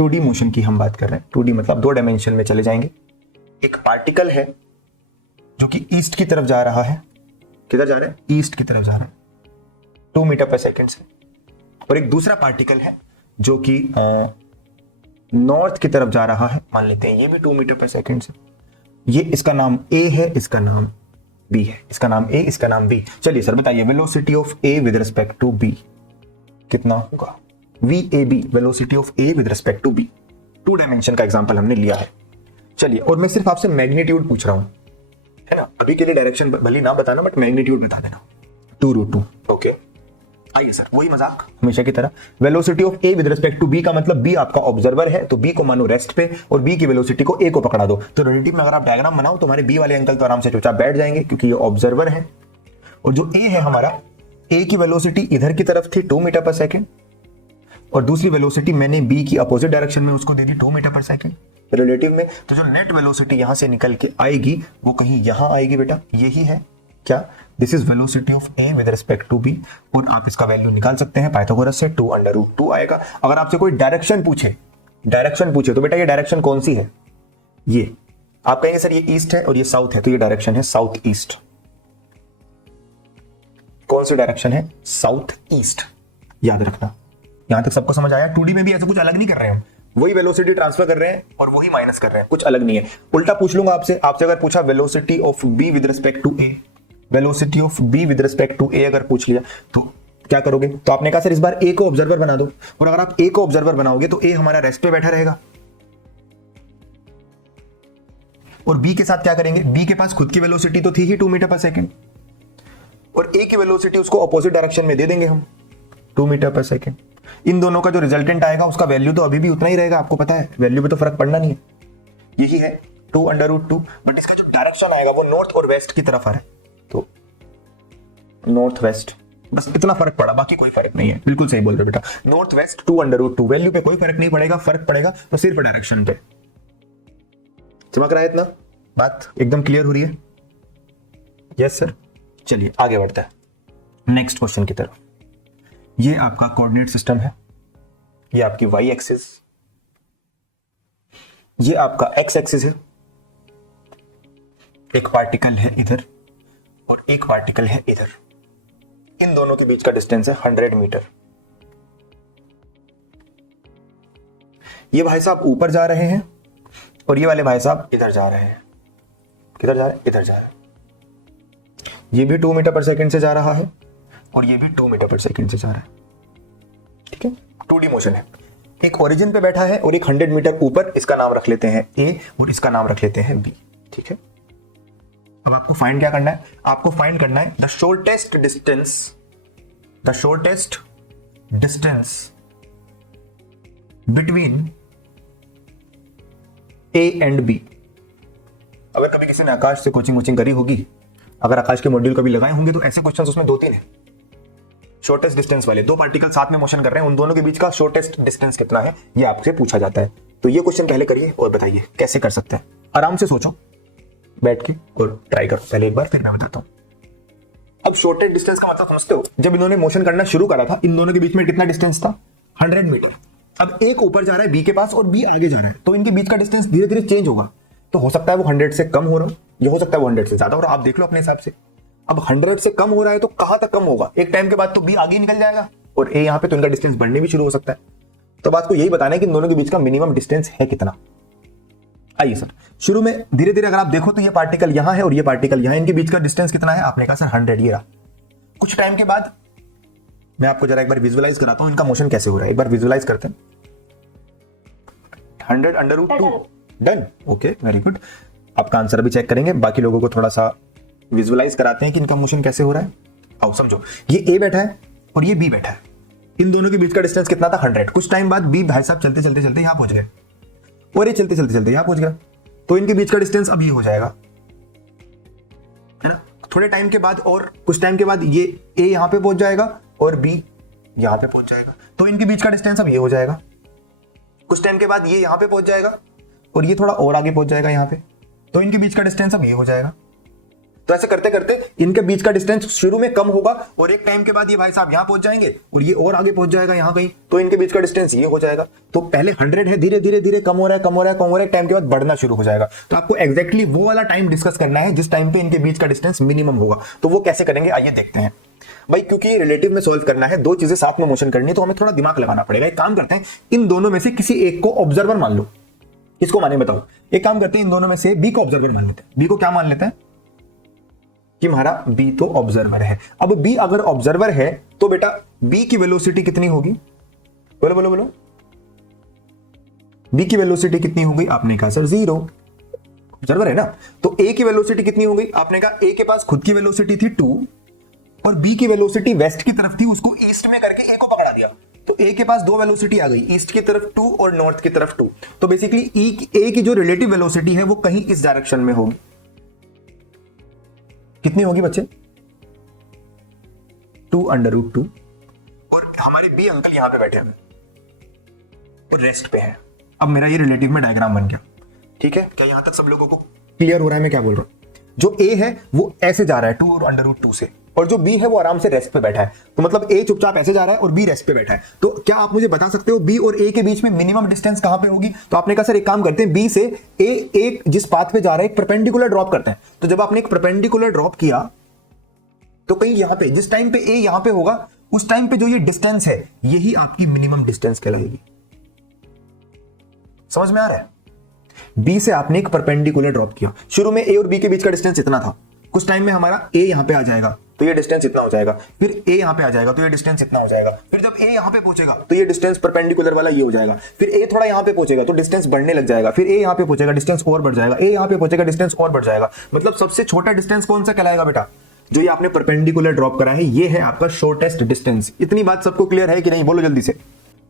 2D motion की हम बात कर रहे हैं। 2D मतलब 2 डायमेंशन में चले जाएंगे। एक पार्टिकल है जो कि ईस्ट की तरफ जा रहा है। किधर जा रहा है? ईस्ट की तरफ जा रहा है 2 मीटर पर सेकेंड से। और एक दूसरा पार्टिकल है जो कि नॉर्थ की तरफ जा रहा है, मान लेते हैं ये भी 2 मीटर पर सेकेंड से। ये इसका नाम ए है, इसका नाम बी है। इसका नाम ए, इसका नाम बी। चलिए सर बताइए velocity of A with respect to B कितना होगा? VAB velocity of A with respect to B. 2 dimension का एग्जांपल हमने लिया है। चलिए, और मैं सिर्फ आपसे मैग्नीट्यूड पूछ रहा हूं, है ना? अभी के लिए डायरेक्शन भले ना बताना, बट मैग्नीट्यूड बता देना। 2√2। ओके, आइए सर, वही मजाक हमेशा की तरह। Velocity of A with respect to B का मतलब बी आपका ऑब्जर्वर है, तो बी को मानो रेस्ट पे और बी की वेलोसिटी को ए को पकड़ा दो। तो रिलेटिव में अगर आप डायग्राम बनाओ तो हमारे बी वाले अंकल तो आराम से चुपचाप बैठ जाएंगे, क्योंकि ये ऑब्जर्वर है। और जो ए है हमारा, ए की वेलोसिटी इधर की तरफ थी 2 मीटर पर सेकेंड, और दूसरी वेलोसिटी मैंने बी की अपोजिट डायरेक्शन में उसको दे दी 2 मीटर पर सेकेंड रिलेटिव में। तो जो नेट वेलोसिटी यहां से निकल के आएगी वो कहीं यहां आएगी बेटा, यही है क्या? This is velocity of A with respect to B. और आप इसका वैल्यू निकाल सकते हैं पाइथागोरस से, 2√2 आएगा। अगर आपसे कोई डायरेक्शन पूछे तो बेटा ये डायरेक्शन कौन सी है? ये आप कहेंगे सर ये ईस्ट है और ये साउथ है, तो ये डायरेक्शन है साउथ ईस्ट। कौन सी डायरेक्शन है? साउथ ईस्ट, याद रखना। यहां तक सबको समझ आया? 2D में भी ऐसा कुछ अलग नहीं कर रहे हैं हम, वही वेलोसिटी ट्रांसफर कर रहे हैं और वही माइनस कर रहे हैं, कुछ अलग नहीं है। उल्टा पूछ लूंगा आपसे अगर पूछा velocity of B with respect to A, velocity of B with respect to A अगर पूछ लिया तो क्या करोगे? तो आपने कहा सर इस बार ए को ऑब्जर्वर बना दो, और अगर आप ए को ऑब्जर्वर बनाओगे तो ए हमारा रेस्ट पे बैठा रहेगा। और बी के साथ क्या करेंगे? बी के पास खुद की वेलोसिटी तो थी ही 2 मीटर पर सेकेंड, और ए की वेलोसिटी उसको अपोजिट डायरेक्शन में दे देंगे हम 2 मीटर पर सेकेंड। इन दोनों का जो रिजल्टेंट आएगा उसका वैल्यू तो अभी भी उतना ही रहेगा, आपको पता है, वैल्यू पे तो फर्क पड़ना नहीं है। यही है 2√2, बट इसका जो डायरेक्शन आएगा वो नॉर्थ और वेस्ट की तरफ आ रहा है, तो नॉर्थ वेस्ट, बस इतना फर्क पड़ा, बाकी कोई फर्क नहीं है। बिल्कुल सही बोल रहे बेटा, नॉर्थ वेस्ट 2√2। वैल्यू पे कोई फर्क नहीं पड़ेगा, फर्क पड़ेगा तो सिर्फ डायरेक्शन पे। चमक रहा है इतना? बात एकदम क्लियर हो रही है? Yes sir. चलिए आगे बढ़ते हैं नेक्स्ट क्वेश्चन की तरफ। ये आपका कोऑर्डिनेट सिस्टम है, ये आपकी वाई एक्सिस, ये आपका एक्स एक्सिस है। एक पार्टिकल है इधर और एक पार्टिकल है इधर। इन दोनों के बीच का डिस्टेंस है 100 मीटर। ये भाई साहब ऊपर जा रहे हैं और ये वाले भाई साहब इधर जा रहे हैं। किधर जा रहे हैं? इधर जा रहे हैं। ये भी 2 मीटर पर सेकंड से जा रहा है और ये भी 2 मीटर पर सेकंड से जा रहा है। ठीक है, 2D मोशन है। एक ओरिजिन पे बैठा है और एक 100 मीटर ऊपर, इसका नाम रख लेते हैं ए और इसका नाम रख लेते हैं बी। ठीक है, अब आपको फाइंड क्या करना है? आपको फाइंड करना है the shortest distance between A and B. अगर कभी किसी ने आकाश से कोचिंग करी होगी, अगर आकाश के मॉड्यूल कभी लगाए होंगे, तो ऐसे क्वेश्चंस उसमें 2-3 है। शॉर्टेस्ट डिस्टेंस वाले, 2 पार्टिकल साथ में मोशन कर रहे हैं, उन दोनों के बीच का शॉर्टेस्ट डिस्टेंस कितना है, ये आपसे पूछा जाता है। तो ये क्वेश्चन पहले करिए और बताइए कैसे कर सकते हैं। आराम से सोचो बैठ के और ट्राई करो पहले एक बार, फिर मैं बताता हूं। अब शॉर्टेस्ट डिस्टेंस का मतलब समझते हो? जब इन्होंने मोशन करना शुरू करा था, इन दोनों के बीच में कितना डिस्टेंस था? 100 मीटर। अब एक ऊपर जा रहा है बी के पास और बी आगे जा रहा है, तो इनके बीच का डिस्टेंस धीरे धीरे चेंज होगा। तो हो सकता है वो 100 से कम हो रहा हो, ये हो सकता है वो 100 से ज्यादा हो रहा हो, आप देख लो अपने हिसाब से। अब 100 से कम हो रहा है तो कहां तक कम होगा? एक टाइम के बाद तो बी आगे निकल जाएगा और ए यहां पे, तो इनका डिस्टेंस बढ़ने भी शुरू हो सकता है। तो बात को यही बताना है कि इन दोनों के बीच का मिनिमम डिस्टेंस है कितना। आइए सर, शुरू में धीरे धीरे अगर आप देखो तो ये पार्टिकल यहां है और ये पार्टिकल यहां है, इनके बीच का डिस्टेंस कितना है? आपने कहा सर 100, ये रहा। कुछ टाइम के बाद मैं आपको जरा एक बार विजुअलाइज कराता हूं इनका मोशन कैसे हो रहा है। एक बार विजुअलाइज करते हैं। 100√2 डन। Okay, very good. आपका आंसर भी चेक करेंगे, बाकी लोगों को थोड़ा सा विजुअलाइज कराते हैं कि इनका मोशन कैसे हो रहा है। आओ समझो, ये ए बैठा है और ये बी बैठा है, इन दोनों के बीच का डिस्टेंस कितना था? 100। कुछ टाइम बाद बी भाई साहब चलते चलते चलते यहां पहुंच गए और ये चलते चलते चलते यहां पहुंच गया, तो इनके बीच का डिस्टेंस अब ये हो जाएगा, है ना? थोड़े टाइम के बाद और कुछ टाइम के बाद ये ए यहां पे पहुंच जाएगा और बी यहां पे पहुंच जाएगा, तो इनके बीच का डिस्टेंस अब ये हो जाएगा। कुछ टाइम के बाद ये यहां पे पहुंच जाएगा और ये थोड़ा और आगे पहुंच जाएगा यहां पे, तो इनके बीच का डिस्टेंस अब ये हो जाएगा। तो ऐसे करते करते इनके बीच का डिस्टेंस शुरू में कम होगा और एक टाइम के बाद ये भाई साहब यहां पहुंच जाएंगे और ये और आगे पहुंच जाएगा यहां कहीं, तो इनके बीच का डिस्टेंस ये हो जाएगा। तो पहले 100 है, धीरे धीरे धीरे कम हो रहा है, कम हो रहा है, कम हो रहा है, टाइम के बाद बढ़ना शुरू हो जाएगा। तो आपको एक्जैक्टली वो वाला टाइम डिस्कस करना है जिस टाइम पे इनके बीच का डिस्टेंस मिनिमम होगा। तो वो कैसे करेंगे आइए देखते हैं भाई। क्योंकि रिलेटिव में सोल्व करना है, दो चीजें साथ में मोशन करनी है, तो हमें थोड़ा दिमाग लगाना पड़ेगा। एक काम करते हैं, इन दोनों में से किसी एक को ऑब्जर्वर मान लो। किसको माने बताओ? एक काम करते हैं, इन दोनों में से बी को ऑब्जर्वर मान लेते हैं। बी को क्या मान लेते हैं कि हमारा बी तो ऑब्जर्वर है। अब बी अगर ऑब्जर्वर है तो बेटा बी की वेलोसिटी कितनी होगी? बोलो बोलो बोलो, बी की वेलोसिटी कितनी हो गई? आपने कहा सर 0, ऑब्जर्वर है ना। तो ए की वेलोसिटी कितनी हो गई? आपने कहा ए के पास खुद की वेलोसिटी थी 2 और बी की वेलोसिटी वेस्ट की तरफ थी, उसको ईस्ट में करके ए को पकड़ा दिया। तो ए के पास दो वेलोसिटी आ गई, ईस्ट की तरफ 2 और नॉर्थ की तरफ 2। तो बेसिकली ए की जो रिलेटिव वेलोसिटी है वो कहीं इस डायरेक्शन में होगी। कितनी होगी बच्चे? 2√2। और हमारे बी अंकल यहां पे बैठे हैं और रेस्ट पे हैं। अब मेरा ये रिलेटिव में डायग्राम बन गया, ठीक है? क्या यहां तक सब लोगों को क्लियर हो रहा है मैं क्या बोल रहा हूं? जो ए है वो ऐसे जा रहा है 2√2 से, और जो बी है वो आराम से रेस्ट पे बैठा है। तो मतलब ए चुपचाप ऐसे जा रहा है और बी रेस्ट पे बैठा है। तो क्या आप मुझे बता सकते हो बी और ए के बीच में मिनिमम डिस्टेंस कहां पे होगी? तो आपने कहा सर एक काम करते हैं, बी से ए एक जिस पाथ पे जा रहा है एक परपेंडिकुलर ड्रॉप करते हैं। तो जब आपने एक परपेंडिकुलर ड्रॉप किया तो कहीं यहां पे जिस टाइम पे ए यहां पे होगा उस टाइम पे जो ये डिस्टेंस है यही आपकी मिनिमम डिस्टेंस कहलाएगी। समझ में आ रहा है? बी से आपने एक परपेंडिकुलर ड्रॉप किया, शुरू में ए और बी के बीच का डिस्टेंस इतना था, कुछ टाइम में हमारा ए यहां पे आ जाएगा तो ये डिस्टेंस इतना हो जाएगा, फिर ए यहां पे आ जाएगा तो ये डिस्टेंस इतना हो जाएगा, फिर जब ए यहां पे पहुंचेगा तो ये डिस्टेंस परपेंडिकुलर वाला ये हो जाएगा, फिर ए थोड़ा यहां पे पहुंचेगा तो डिस्टेंस बढ़ने लग जाएगा, फिर ए यहां पे पहुंचेगा डिस्टेंस और बढ़ जाएगा, ए यहां पे पहुंचेगा डिस्टेंस और बढ़ जाएगा। मतलब सबसे छोटा डिस्टेंस कौन सा कहलाएगा बेटा? जो ये आपने परपेंडिकुलर ड्रॉप करा है ये है आपका शॉर्टेस्ट डिस्टेंस। इतनी बात सबको क्लियर है कि नहीं? बोलो जल्दी से।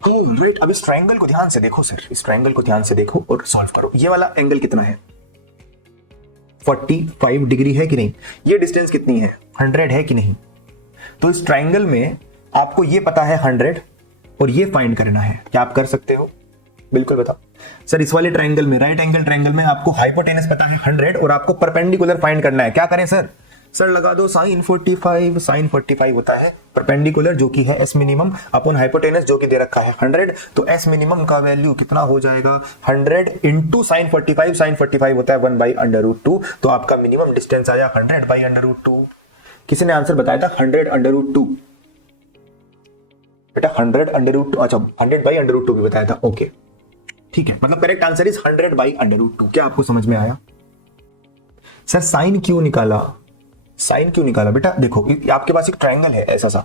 राइट। अब इस ट्रायंगल को ध्यान से देखो सर, इस ट्रायंगल को ध्यान से देखो और सॉल्व करो। ये वाला एंगल कितना है? 45 डिग्री है कि नहीं? ये डिस्टेंस कितनी है? 100 है कि नहीं? तो इस ट्रायंगल में आपको ये पता है 100 और ये फाइंड करना है। क्या आप कर सकते हो? बिल्कुल बताओ सर। इस वाले ट्रायंगल में, राइट एंगल ट्रायंगल में आपको हाइपोटेनस पता है 100 और आपको परपेंडिकुलर फाइंड करना है। क्या करें सर? सर लगा दो sin 45। sin 45 होता है परपेंडिकुलर जो कि है s मिनिमम अपॉन हाइपोटेनस जो कि दे रखा है 100। तो s मिनिमम का वैल्यू कितना हो जाएगा? 100 इंटू sin 45। sin 45 होता है 1/√2। तो आपका मिनिमम डिस्टेंस आया 100/√2। किसी ने आंसर बताया था 100/√2? बेटा 100/√2, अच्छा 100/√2 भी बताया था। ओके ठीक है, मतलब करेक्ट आंसर इज 100/√2। क्या आपको समझ में आया? सर साइन क्यों निकाला? साइन क्यों निकाला? बेटा देखो आपके पास एक ट्रायंगल है ऐसा सा,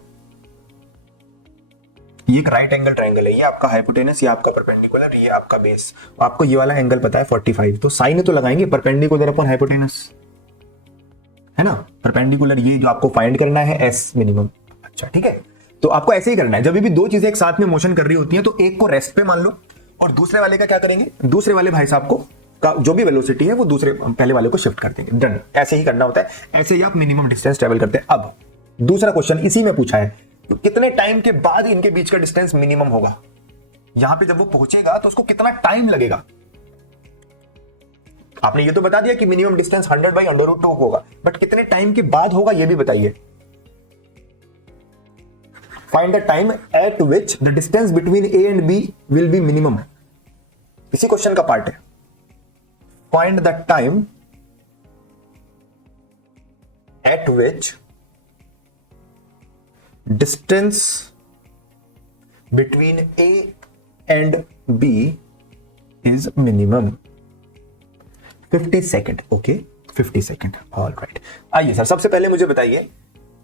ये एक राइट एंगल ट्रायंगल है, ये आपका हाइपोटेनस, ये आपका परपेंडिकुलर, ये आपका बेस। आपको ये वाला एंगल पता है 45, तो साइन तो लगाएंगे परपेंडिकुलर अपॉन हाइपोटेनस, है ना? परपेंडिकुलर ये जो आपको फाइंड करना है एस मिनिमम। अच्छा ठीक है, तो आपको ऐसे ही करना है। जब भी दो चीजें एक साथ में मोशन कर रही होती हैं तो एक को रेस्ट पे मान लो और दूसरे वाले का क्या करेंगे? दूसरे वाले भाई साहब को का जो भी वेलोसिटी है वो दूसरे पहले वाले को शिफ्ट कर देंगे। डन। ऐसे ही करना होता है, ऐसे ही आप मिनिमम डिस्टेंस ट्रेवल करते हैं। अब दूसरा क्वेश्चन इसी में पूछा है, तो कितने टाइम के बाद इनके बीच का डिस्टेंस मिनिमम होगा? यहां पे जब वो पहुंचेगा तो उसको कितना टाइम लगेगा? आपने ये तो बता दिया कि मिनिमम डिस्टेंस 100/√2 होगा, बट कितने टाइम के बाद होगा ये भी बताइए। Find the time at which the distance between A and B will be minimum. इसी क्वेश्चन का पार्ट है। Find the time at which distance between A and B is minimum। 50 second. Okay 50 second. All right. आइए sir, सबसे पहले मुझे बताइए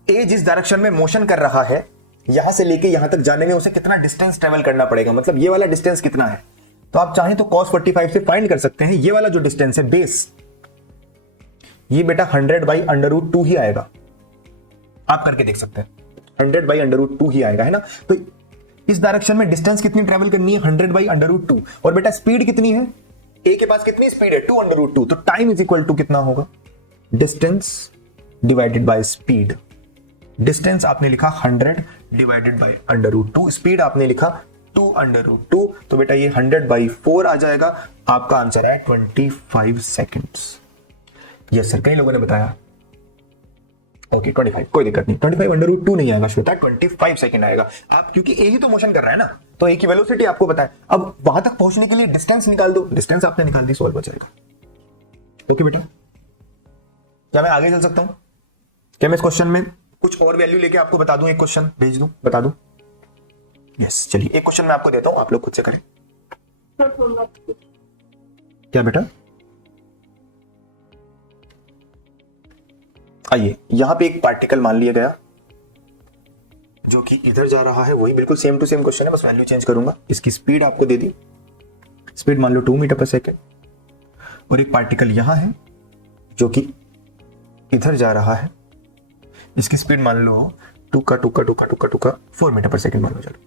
A जिस direction में मोशन कर रहा है यहां से लेके यहां तक जाने में उसे कितना डिस्टेंस ट्रेवल करना पड़ेगा? मतलब ये वाला डिस्टेंस कितना है? तो आप चाहें तो cos 45 से फाइंड कर सकते हैं। ये वाला जो डिस्टेंस है बेस, ये बेटा 100/√2 ही आएगा। आप करके देख सकते हैं 100/√2 ही आएगा, है ना? तो इस डायरेक्शन में डिस्टेंस कितनी ट्रेवल करनी है? 100/√2। और बेटा स्पीड कितनी है? ए के पास कितनी स्पीड है? 2√2। तो टाइम इज इक्वल टू कितना होगा? Distance divided by speed. Distance आपने लिखा 100 डिवाइडेड बाय √2, स्पीड आपने लिखा 2√2। तो बेटा ये 100/4 आ जाएगा। आपका आंसर है 25 सेकेंड्स। यस सर, कई लोगों ने बताया ओके 25, कोई दिक्कत नहीं, 25 अंडर रूट 2 नहीं आएगा श्वेता, 25 सेकंड आएगा। आप क्योंकि ए ही तो मोशन कर रहा है ना, तो ए की वेलोसिटी आपको बताए, अब वहां तक पहुंचने के लिए डिस्टेंस निकाल दो, डिस्टेंस आपने निकाल दी, सॉल्व हो जाएगा। ओके बेटा, क्या मैं आगे चल सकता हूं? क्या मैं इस क्वेश्चन में कुछ और वैल्यू लेके आपको बता दूं, एक क्वेश्चन भेज दूं, बता दूं? यस, चलिए एक क्वेश्चन मैं आपको देता हूं, आप लोग खुद से करें। क्या बेटा? आइए, यहां पे एक पार्टिकल मान लिया गया जो कि इधर जा रहा है, वही बिल्कुल सेम टू सेम क्वेश्चन है, बस वैल्यू चेंज करूंगा। इसकी स्पीड आपको दे दी, स्पीड मान लो 2 मीटर पर सेकेंड, और एक पार्टिकल यहां है जो कि इधर जा रहा है, इसकी स्पीड मान लो 2 का 4 मीटर पर सेकेंड मान लो, चलो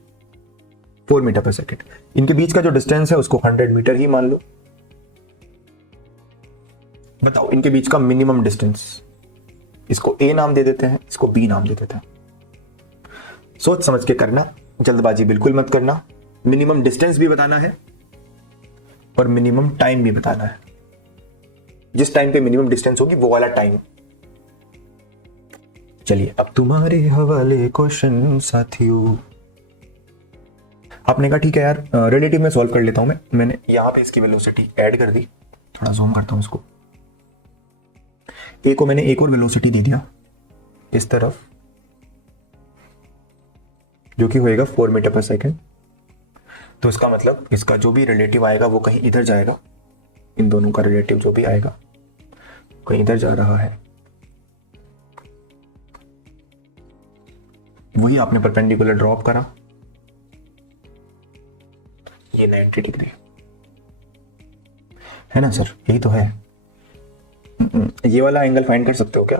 4 मीटर पर सेकेंड। इनके बीच का जो डिस्टेंस है उसको 100 मीटर ही मान लो। बताओ इनके बीच का मिनिमम डिस्टेंस, इसको ए नाम दे देते हैं, इसको बी नाम दे देते हैं। सोच समझ के करना, जल्दबाजी बिल्कुल मत करना। मिनिमम डिस्टेंस भी बताना है और मिनिमम टाइम भी बताना है। जिस टाइम पे मिनिमम डिस्टेंस होगी वो वाला टाइम। चलिए अब तुम्हारे हवाले क्वेश्चन साथियों। आपने कहा ठीक है यार, रिलेटिव में सॉल्व कर लेता हूं मैंने यहां पे इसकी वेलोसिटी ऐड कर दी, थोड़ा जूम करता हूं इसको। ए को मैंने एक और वेलोसिटी दे दिया इस तरफ, जो कि होएगा 4 मीटर पर सेकेंड। तो इसका मतलब इसका जो भी रिलेटिव आएगा वो कहीं इधर जाएगा, इन दोनों का रिलेटिव जो भी आएगा कहीं इधर जा रहा है, वही आपने परपेंडिकुलर ड्रॉप करा, ये 90 डिग्री है ना सर, यही तो है। ये वाला एंगल फाइंड कर सकते हो क्या?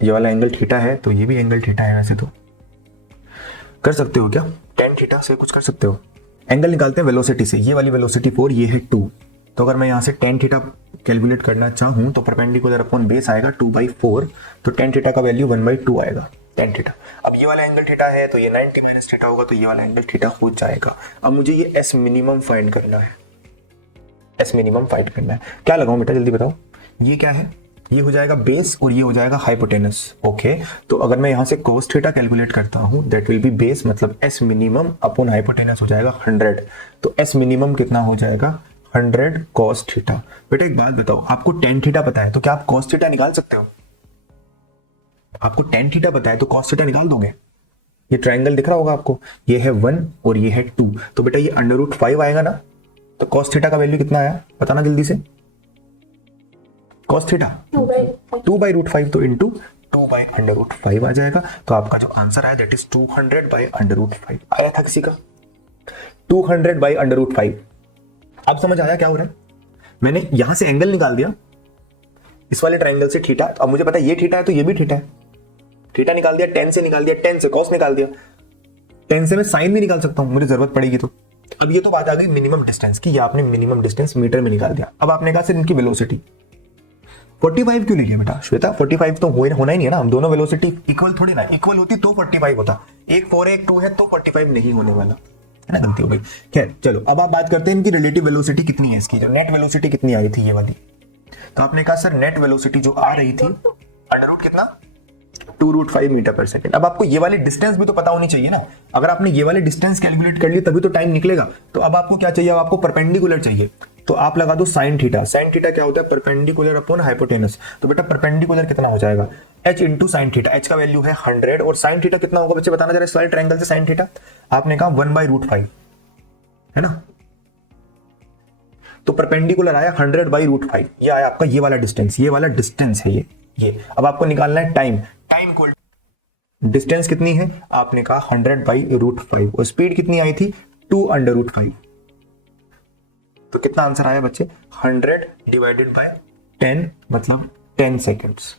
ये वाला एंगल थीटा है तो ये भी एंगल थीटा है, वैसे तो कर सकते हो क्या? tan थीटा से कुछ कर सकते हो। एंगल निकालते हैं वेलोसिटी से, ये वाली वेलोसिटी 4, ये है 2, तो अगर मैं यहां से tan थीटा कैलकुलेट करना चाहूं तो परपेंडिकुलर अपॉन बेस आएगा 2/4, तो tan थीटा का वैल्यू 1/2 आएगा tan थीटा। अब ये वाला एंगल थीटा है तो ये 90 माइनस थीटा होगा, तो ये वाला एंगल थीटा हो जाएगा। अब मुझे ये एस मिनिमम फाइंड करना है, एस मिनिमम फाइंड करना है। क्या लगाऊं बेटा जल्दी बताओ? ये क्या है? ये हो जाएगा बेस और ये हो जाएगा हाइपोटेनस। ओके, तो अगर मैं यहां से कोस थीटा कैलकुलेट करता हूं, दैट विल बी बेस, मतलब एस मिनिमम अपॉन हाइपोटेनस हो जाएगा 100। तो एस मिनिमम कितना हो जाएगा? 100 cos थीटा। बेटा एक बात बताओ, आपको tan थीटा पता है तो क्या आप cos थीटा निकाल सकते हो? आपको tan थीटा पता है तो cos थीटा निकाल दोगे? ये ट्रायंगल दिख रहा होगा आपको, ये है 1 और ये है 2, तो बेटा ये √5 आएगा ना, तो cos थीटा का वैल्यू कितना आया बताना जल्दी से। cos थीटा 2/√5, तो इंटू 2/√5 आ जाएगा। तो आपका जो आंसर आया दैट इज 200/√5 आया था किसी का? 200/√5। अब समझ आया क्या हो रहा है? मैंने यहां से एंगल निकाल दिया इस वाले ट्रायंगल से थीटा, अब मुझे पता है ये थीटा है तो ये भी थीटा है, थीटा निकाल दिया, tan से निकाल दिया, tan से cos निकाल दिया, tan से मैं साइन भी निकाल सकता हूं मुझे जरूरत पड़ेगी तो। अब ये तो बात आ गई मिनिमम डिस्टेंस की, या आपने मिनिमम डिस्टेंस मीटर में निकाल दिया। अब आपने कहा सर इनकी वेलोसिटी 45 क्यों ले लिया बेटा? श्वेता 45 तो होना ही नहीं है ना, हम दोनों वेलोसिटी इक्वल थोड़ी ना, इक्वल होती तो 45 होता, एक 4 है एक 2 है तो 45 नहीं होने वाला है ना, गलती हो गई। खैर चलो अब आप बात करते हैं इनकी रिलेटिव वेलोसिटी कितनी है, इसकी जो नेट वेलोसिटी कितनी आई थी ये वाली। तो आपने कहा सर नेट वेलोसिटी जो आ रही थी अंडर कितना 2√5 मीटर पर सेकेंड। अब आपको ये वाली डिस्टेंस भी तो पता होनी चाहिए ना, अगर आपने ये वाली डिस्टेंस कैलकुलेट कर ली तभी तो टाइम निकलेगा। तो अब आपको क्या चाहिए? अब आपको परपेंडिकुलर चाहिए, तो आप लगा दो साइन थीटा। साइन थीटा क्या होता है? Perpendicular upon hypotenuse. तो बेटा परपेंडिकुलर कितना हो जाएगा? h into sine theta. h का वैल्यू है 100 और साइन थीटा कितना होगा बच्चे बताना जरा, इस वाले ट्रायंगल से साइन थीटा आपने कहा 1/√5 है ना, तो परपेंडिकुलर आया 100/√5, ये आया आपका ये वाला डिस्टेंस, ये वाला डिस्टेंस है ये। अब आपको निकालना है टाइम, टाइम इक्वल डिस्टेंस कितनी है? आपने कहा 100/√5 और स्पीड कितनी आई थी 2/√5। तो कितना आंसर आया बच्चे? 100 डिवाइडेड बाय 10 मतलब 10 सेकेंड्स।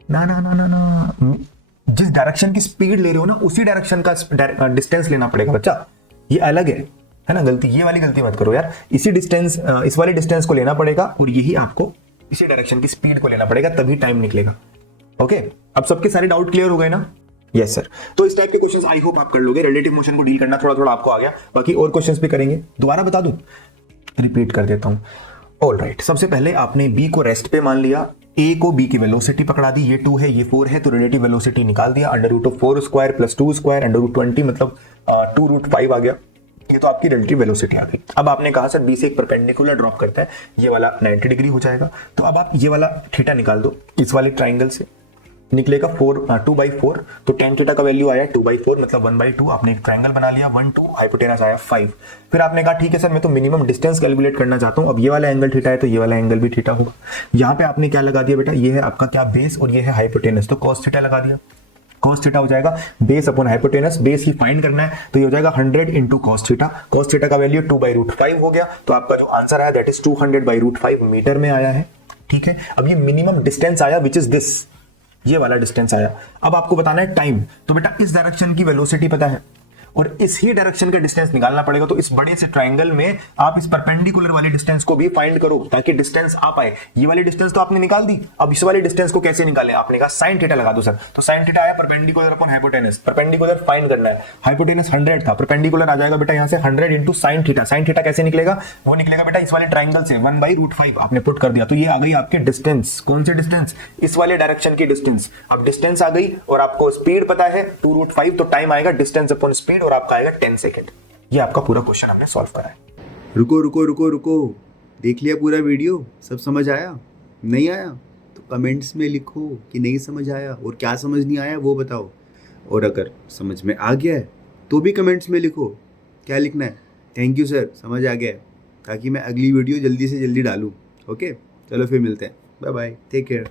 ना जिस डायरेक्शन की स्पीड ले रहे हो ना उसी डायरेक्शन का डिस्टेंस लेना पड़ेगा बच्चा, ये अलग है ना गलती, ये वाली गलती मत करो यार। इसी डिस्टेंस इस वाली डिस्टेंस को लेना पड़ेगा और यही आपको इसी डायरेक्शन की स्पीड को लेना पड़ेगा, तभी टाइम निकलेगा। ओके, अब सबके सारे डाउट क्लियर हो गए ना? Yes sir. तो इस टाइप के क्वेश्चंस आई होप आप कर लोगे, रिलेटिव मोशन को डील करना थोड़ा थोड़ा आपको आ गया, बाकी और क्वेश्चंस भी करेंगे। दोबारा बता दूं, रिपीट कर देता हूं। ऑलराइट, सबसे पहले आपने बी को रेस्ट पे मान लिया, ए को बी की वेलोसिटी पकड़ा दी, ये 2 है ये 4 है, तो रिलेटिव वेलोसिटी निकाल दिया, under root of 4 square plus 2 square under root 20 मतलब 2 रूट 5 आ गया। ये तो आपकी रिलेटिव वेलोसिटी आ गई। अब आपने कहा सर बी से एक परपेंडिकुलर ड्रॉप करता है, ये वाला 90 डिग्री हो जाएगा, तो अब आप ये वाला थीटा निकाल दो इस वाले ट्राइंगल से, निकलेगा 2/4, तो tan थीटा का वैल्यू आया 2/4 मतलब 1/2। आपने एक ट्रायंगल बना लिया 1 2, हाइपोटेनस आया 5। फिर आपने कहा ठीक है सर मैं तो मिनिमम डिस्टेंस कैलकुलेट करना चाहता हूं, अब ये वाला एंगल थीटा है तो ये वाला एंगल भी थीटा होगा। यहाँ पे आपने क्या लगा दिया बेटा, ये है आपका क्या बेस और ये है हाइपोटेनस, तो cos थीटा लगा दिया। cos थीटा हो जाएगा बेस अपॉन हाइपोटेनस, बेस ही फाइंड करना है तो ये हो जाएगा 100 into cos theta. cos theta का वैल्यू 2/√5 हो गया, तो आपका जो आंसर आया दैट इज 200/√5 मीटर में आया है। ठीक है, अब ये मिनिमम डिस्टेंस आया विच इज दिस, ये वाला डिस्टेंस आया। अब आपको बताना है टाइम, तो बेटा इस डायरेक्शन की वेलोसिटी पता है और इस ही डायरेक्शन का डिस्टेंस निकालना पड़ेगा, तो इस बड़े से ट्रायंगल में आप इस परपेंडिकुलर वाले डिस्टेंस को भी फाइंड करो ताकि डिस्टेंस आ पाए। ये वाली डिस्टेंस तो आपने निकाल दी, अब इस वाले डिस्टेंस को कैसे निकालें, आपने कहा sin थीटा लगा दो सर, तो sin थीटा आया perpendicular upon hypotenuse, perpendicular find करना है, हाइपोटेनस 100 था, परपेंडिकुलर आ जाएगा बेटा यहाँ से 100 into sin theta. sin theta कैसे निकलेगा, वो निकलेगा बेटा इस वाले ट्रायंगल से 1/√5 आपने पुट कर दिया, तो ये आ गई आपके डिस्टेंस। कौन से डिस्टेंस, इस वाले डायरेक्शन की डिस्टेंस। अब डिस्टेंस आ गई और आपको स्पीड पता है 2√5, तो टाइम आएगा डिस्टेंस अपॉन स्पीड और आपका आएगा 10 सेकेंड। ये आपका पूरा क्वेश्चन हमने सॉल्व करा है। रुको रुको रुको रुको, देख लिया पूरा वीडियो, सब समझ आया? नहीं आया तो कमेंट्स में लिखो कि नहीं समझ आया, और क्या समझ नहीं आया वो बताओ, और अगर समझ में आ गया है तो भी कमेंट्स में लिखो। क्या लिखना है, थैंक यू सर समझ आ गया है, ताकि मैं अगली वीडियो जल्दी से जल्दी डालूँ। ओके चलो फिर मिलते हैं, बाय बाय, टेक केयर।